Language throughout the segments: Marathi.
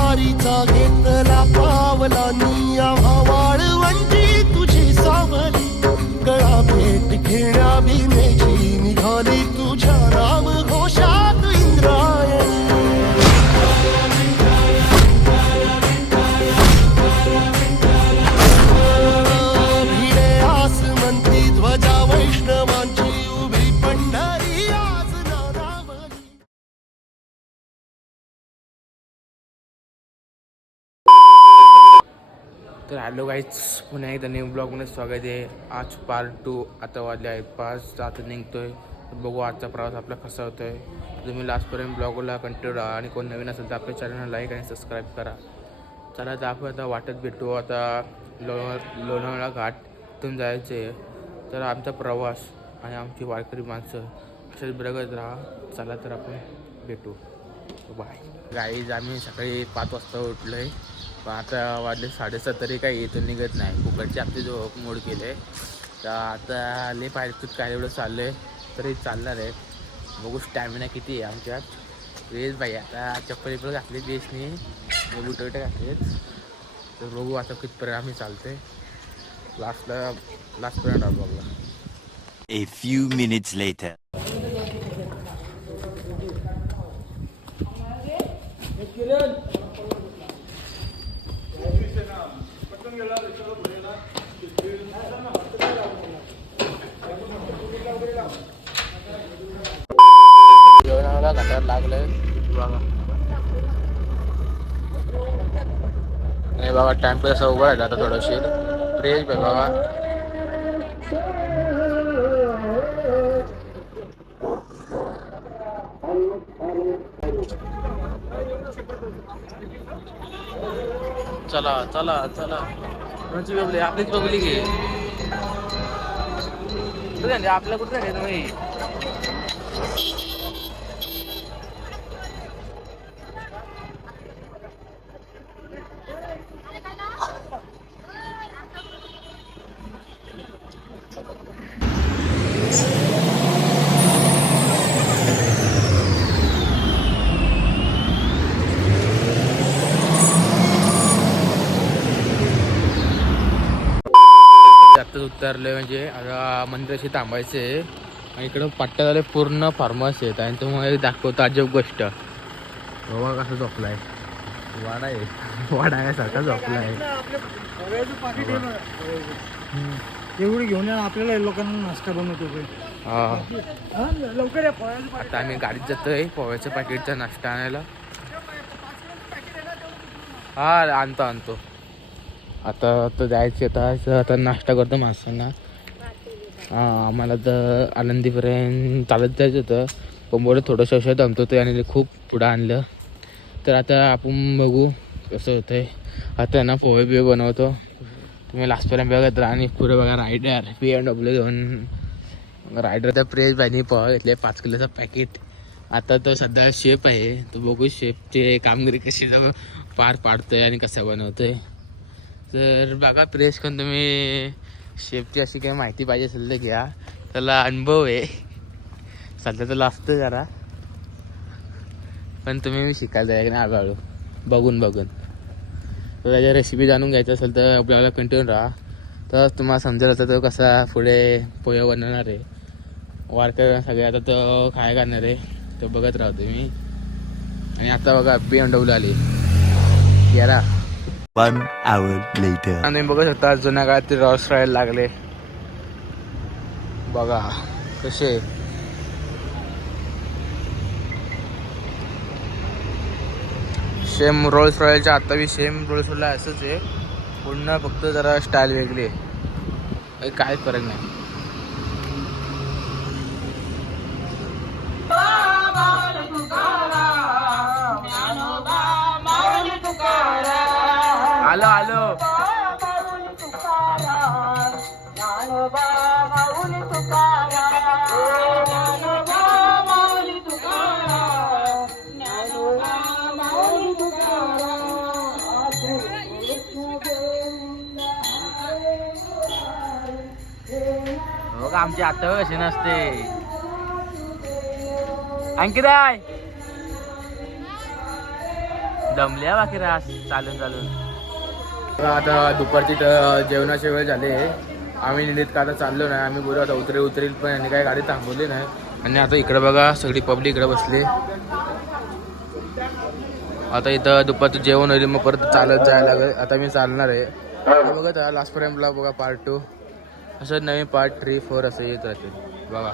वारीचा घेतला पावलांनी आम्हा वाळवंटी तुझी सावली गळा भेट घेण्या बिनेची निघाली तुझ्या नाम घोषात इंद्रायणी भिडे आसमंती ध्वजा वैष्णवांची उभी पंढरी आज नानावली. तर हॅलो गाईज, पुन्हा एकदा न्यू ब्लॉगमध्ये स्वागत आहे. आज पार्ट 2. आता वाजले आहेत 5. आता निघतोय. बघू आजचा प्रवास आपला कसा होतो आहे. तुम्ही लास्टपर्यंत ब्लॉगला कंटिन्यू राहा आणि कोण नवीन असेल तर आपल्या चॅनलला लाईक आणि सबस्क्राईब करा. चला तर आपण आता वाटत भेटू. आता लोणावळा घाटतून जायचं आहे. तर आमचा प्रवास आणि आमची वारकरी माणसं अशाच बघत राहा. चला तर आपण भेटू. Bye guys. आम्ही सकाळी 5 वाजता उठलो आहे, पण आता वाजले 7:30 तरी काही इथून निघत नाही. फुकटची आपली जो मोड केले तर आता लय पाहिजे काय एवढं चाललं आहे तरी चालणार आहे. बघू स्टॅमिना किती आहे आमच्यात. वेज बाई आता चप्पल पण घातली बेसनी, बुट घातलेत. तर बघू आता कितपर्यंत आम्ही चालते. लास्टपर्यंत राहू बघा. A few minutes later. जेवणाला घाटायला लागलंय बघा. नाही बाबा, टाइमपास असं उभं राहिलं आता थोडंशी फ्रेश आहे बाबा. चला चला चला. कोणाची बघली? आपलीच बघली की आपल्या कुठं झाले तुम्ही? आत्ताच उतरले म्हणजे आता मंदिराशी थांबायचं आहे. आणि इकडं पट्ट्या झाले पूर्ण फार्मस आहेत आणि तुम्हाला दाखवतो अजब गोष्ट. बाबा कसं झोपला आहे. वाडा आहे, वाडा आहे सारखा झोपला आहे. एवढी घेऊन आपल्याला लोकांना नाश्ता बनवतो. लवकर आता आम्ही गाडीत जातोय पोह्याच्या पॅकेटचा नाश्ता आणायला. हा आणतो. आता जायचं. आता नाश्ता करतो माणसांना. आम्हाला तर आनंदीपर्यंत चालत जायचं होतं, पण बोलत थोडंसं दमतो ते आणि खूप पुढं आणलं. तर आता आपण बघू कसं होतं आहे. आता ना पोहे बनवतो. तुम्ही लास्टपर्यंत बघत राहा. आणि पुढे बघा रायडर BMW घेऊन रायडरचा प्रेस बाईनी पोहा घेतले 5 किलोचं पॅकेट. आता तो सध्या शेफ आहे. तो बघू शेफचे कामगिरी कशी पार पाडतोय आणि कसं बनवतोय. तर बघा प्रेस करून तुम्ही शेफची अशी काही माहिती पाहिजे असेल तर घ्या. त्याला अनुभव आहे. सध्या तर लागतं जरा, पण तुम्ही शिकायला जाय ना हळूहळू बघून. तर त्याच्या रेसिपी जाणून घ्यायचं असेल तर आपल्याला कंटिन्यू राहा. तर तुम्हाला समजेल आता तो कसा पुढे पोहे बनवणार आहे. वारकर सगळे आता तो काय करणार आहे तो बघत राहा तुम्ही. आणि आता बघा BMW आली याला. 1 hour later. आणि तुम्ही बघू शकता जुन्या काळात रॉल्स रॉयल लागले बघा कसे. सेम रोल्स रॉयलच्या आता बी सेम रोल्स रॉयल असंच आहे. पुन्हा फक्त जरा स्टाईल वेगळी आहे. काय फरक नाही. आलो बघा आमची आता कशी नसते. अंकित आहे दमल्या बाकी रास चालून चालून. आता दुपारची जेवणाची वेळ झाली आहे. आम्ही निलीत का आता चाललो नाही. आम्ही बोलू आता उतरेल पण यांनी काही गाडी थांबवली नाही. आणि आता इकडे बघा सगळी पब्लिक इकडे बसली. आता इथं दुपारचं जेवण होईल मग परत चालत जायला लागेल. आता मी चालणार आहे. बघत लास्ट पर्यंतला बघा पार्ट 2 असं नवीन पार्ट 3, 4 असं येत राहतील बघा.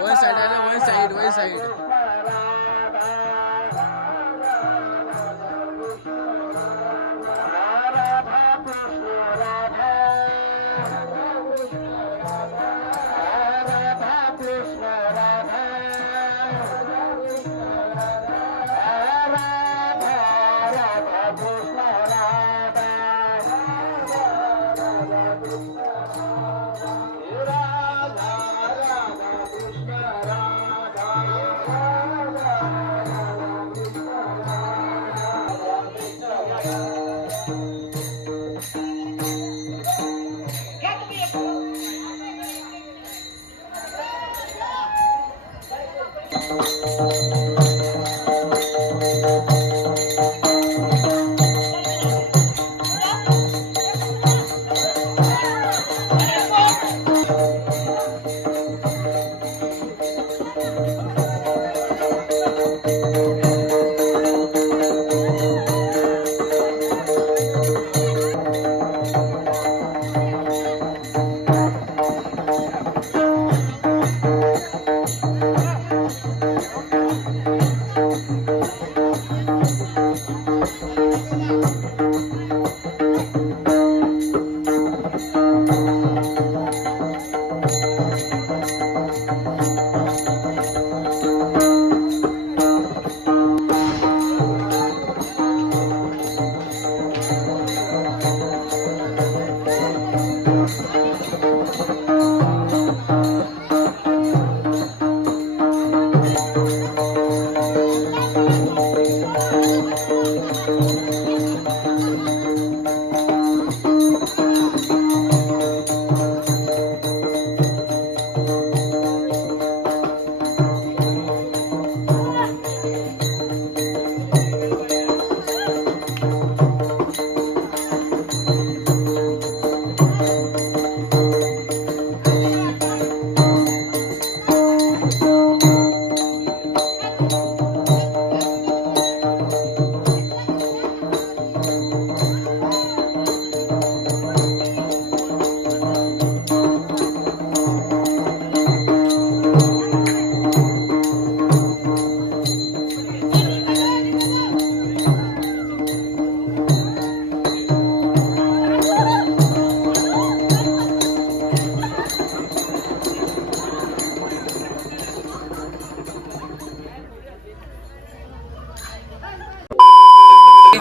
वन साइड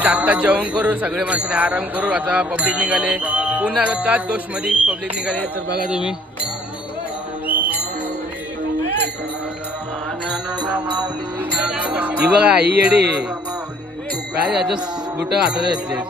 आता जेवण करू सगळे माणसाने आराम करू. आता पब्लिक निघाले पुन्हा त्याच दोष मध्ये पब्लिक निघाले. तर बघा तुम्ही ही बघा ही येडी काय याच बुट हातात घेतले.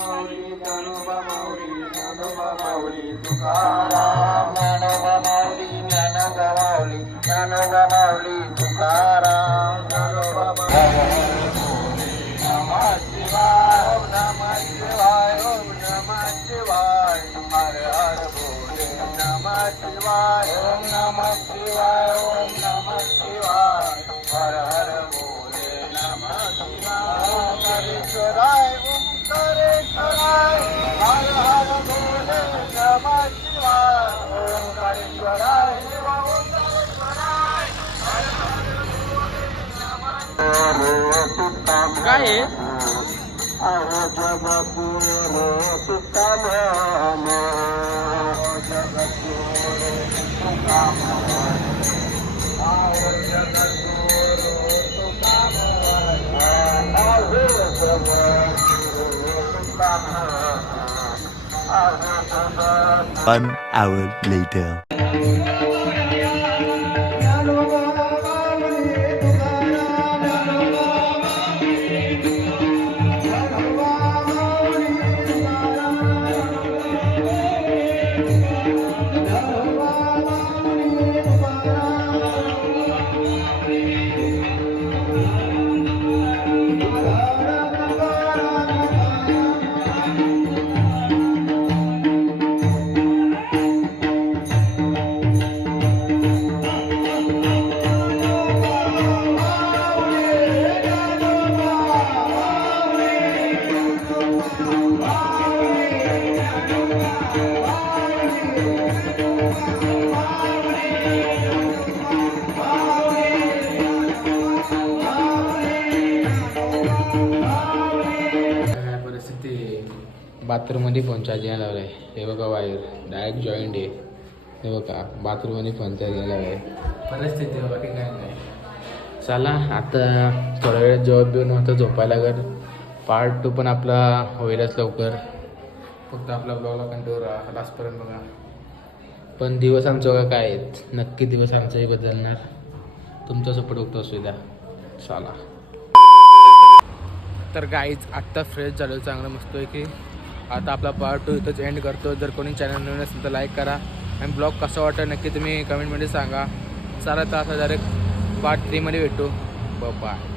काय आहे? One hour later. बाथरूममध्ये फोन चार्जिंग लावला आहे. हे बघा वायर डायरेक्ट जॉईंट आहे. हे बघा बाथरूममध्ये फोन चार्जिंग लावला आहे. परिस्थिती बाकी काय नाही. चला आता थोड्या वेळात जेवण बिवून होतं झोपायला लागेल. पार्ट 2 पण आपला होईलच लवकर. फक्त आपला ब्लॉगला कंटिन्यू राहा लास्टपर्यंत बघा. पण दिवस आमचं बघा काय आहेत, नक्की दिवस आमचाही बदलणार. तुमचा सपोर्ट होतो असू द्या. चला तर गाईज आत्ता फ्रेश झालो चांगलं मस्त आहे की आता आपला पार्ट 2 इथंच एंड करतो. जर कोणी चॅनल नवीन असेल तर लाईक करा आणि ब्लॉग कसा वाटतं नक्की तुम्ही कमेंटमध्ये सांगा. चला तर आता डायरेक्ट पार्ट 3 मध्ये भेटू. बाय.